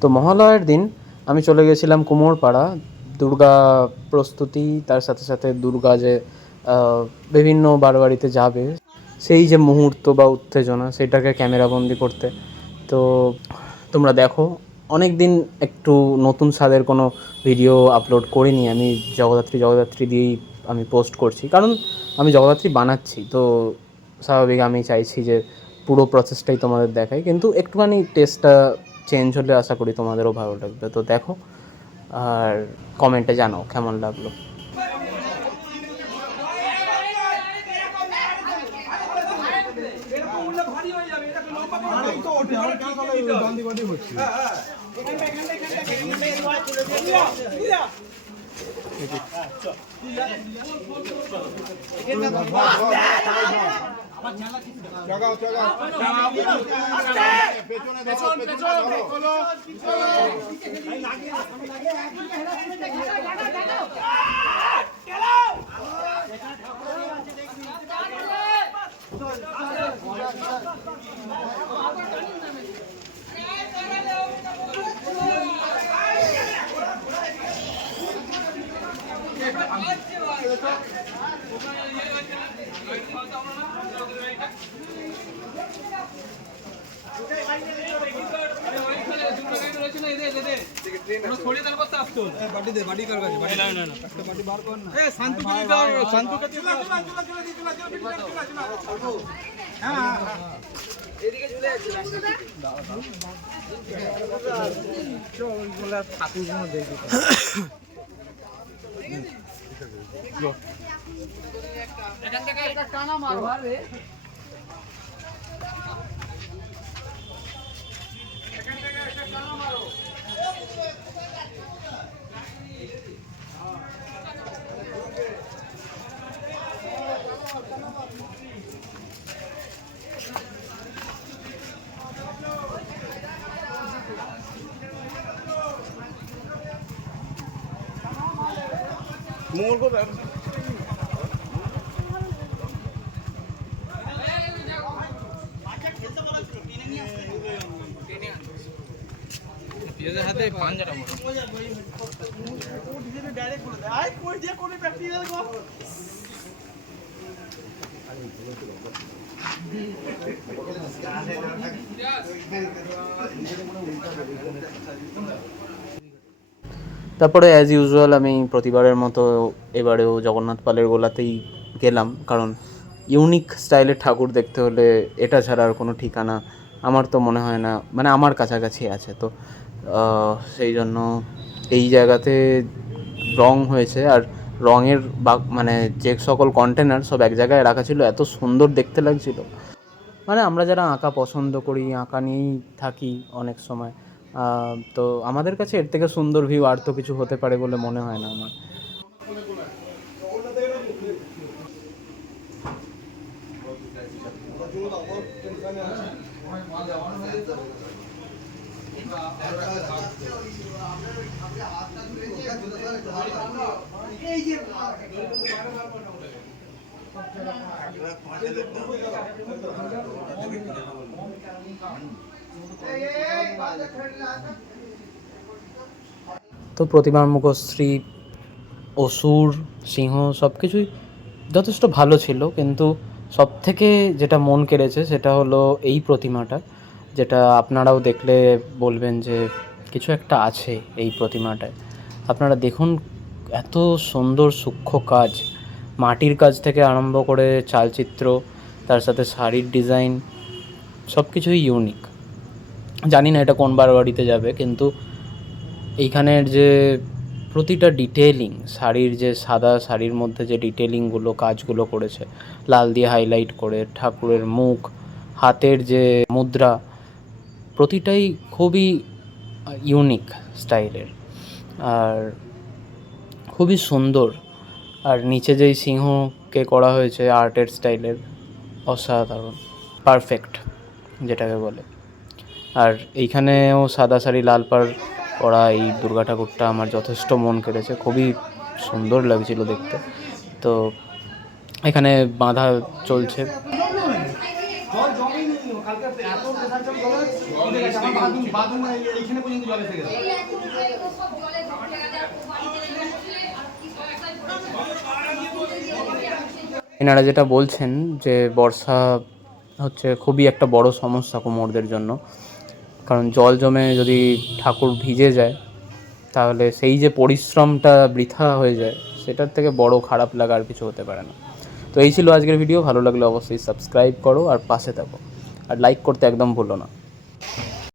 তো মহালয়ের দিন আমি চলে গেছিলাম কুমোরপাড়া, দুর্গা প্রস্তুতি, তার সাথে সাথে দুর্গা যে বিভিন্ন বারবাড়িতে যাবে, সেই যে মুহূর্ত বা উত্তেজনা, সেটাকে ক্যামেরাবন্দি করতে। তো তোমরা দেখো অনেক দিন একটু নতুন স্বাদের কোনো ভিডিও আপলোড করিনি, আমি জগদ্ধাত্রী জগদ্ধাত্রী দিয়েই আমি পোস্ট করছি। কারণ আমি জগদ্ধাত্রী বানাচ্ছি, তো স্বাভাবিক আমি চাইছি যে পুরো প্রসেসটাই তোমাদের দেখাই, কিন্তু একটুখানি টেস্টটা চেঞ্জ হলে আশা করি তোমাদেরও ভালো লাগবে তো দেখো আর কমেন্টে জানাও কেমন লাগল চাগাও চাগাও। পেছনে ধরো পেছনে। ধরো বাটি দে বাটি কার কাছে? বাটি না না না একটা বাটি বার তারপরে অ্যাজ ইউজুয়াল আমি প্রতিবারের মতো এবারেও জগন্নাথ পালের গোলাতেই গেলাম, কারণ ইউনিক স্টাইলের ঠাকুর দেখতে হলে এটা ছাড়া আর কোনো ঠিকানা আমার তো মনে হয় না মানে আমার কাছাকাছি আছে। তো সেই জন্য এই জায়গাতে রং হয়েছে। আর রঙের বা মানে যে সকল কন্টেনার সব এক জায়গায় রাখা ছিল, এত সুন্দর দেখতে লাগছিল। মানে আমরা যারা আঁকা পছন্দ করি, আঁকা নিয়েই থাকি অনেক সময়। তো আমাদের কাছে এর থেকে সুন্দর ভিউ আর তো কিছু হতে পারে বলে মনে হয় না আমার। তো প্রতিমার মুখশ্রী, অসুর, সিংহ সব কিছুই যথেষ্ট ভালো ছিল, কিন্তু সব থেকে যেটা মন কেড়েছে সেটা হলো এই প্রতিমাটা। যেটা আপনারাও দেখলে বলবেন যে কিছু একটা আছে এই প্রতিমাটায়। আপনারা দেখুন এত সুন্দর সূক্ষ্ম কাজ। মাটির কাজ থেকে আরম্ভ করে চালচিত্র, তার সাথে শাড়ির ডিজাইন সব কিছুই ইউনিক জানি না এটা কোন বারবাড়িতে যাবে, কিন্তু এইখানের যে প্রতিটা ডিটেলিং শাড়ির যে সাদা শাড়ির মধ্যে যে ডিটেলিংগুলো কাজগুলো করেছে, লাল দিয়ে হাইলাইট করে, ঠাকুরের মুখ, হাতের যে মুদ্রা প্রতিটাই খুবই ইউনিক স্টাইলের আর খুবই সুন্দর। আর নিচে যেই সিংহকে করা হয়েছে, আর্টের স্টাইলের অসাধারণ। পারফেক্ট যেটাকে বলে। আর এইখানেও সাদা শাড়ি, লাল পাড় করা এই দুর্গা ঠাকুরটা আমার যথেষ্ট মন কেড়েছে। খুবই সুন্দর লাগছিল দেখতে। তো এখানে বাঁধা চলছে। এত প্রেসার জল উঠে গেছে আমার বাথরুম বাথরুম এইখানে পর্যন্ত জল এসে গেছে। এনারা যেটা বলছেন যে বর্ষা হচ্ছে খুবই একটা বড় সমস্যা কুমোরদের জন্য। কারণ জল জমে যদি ঠাকুর ভিজে যায় তাহলে সেই যে পরিশ্রমটা বৃথা হয়ে যায় সেটার থেকে বড় খারাপ লাগা আর কিছু হতে পারে না। তো এই ছিল আজকের ভিডিও ভালো লাগলে অবশ্যই সাবস্ক্রাইব করো আর পাশে থাকো। আর লাইক করতে একদম ভুলো না।